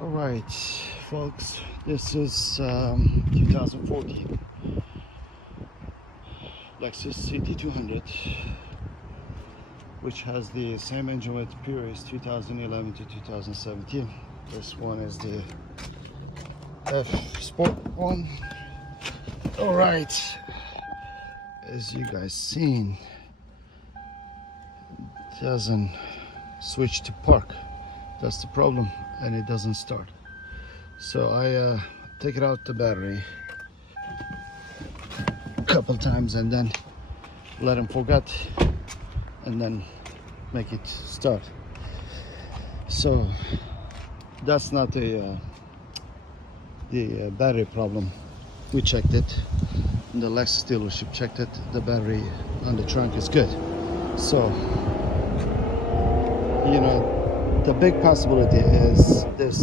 All right, folks, this is 2014 Lexus CT200, which has the same engine with previous 2011 to 2017. This one is the F Sport one. All right, as you guys seen, it doesn't switch to park. That's the problem, and it doesn't start. So I take it out the battery a couple times and then let him forget and then make it start. So that's not the battery problem. We checked it, the Lexus dealership checked it. The battery on the trunk is good. So, you know, the big possibility is this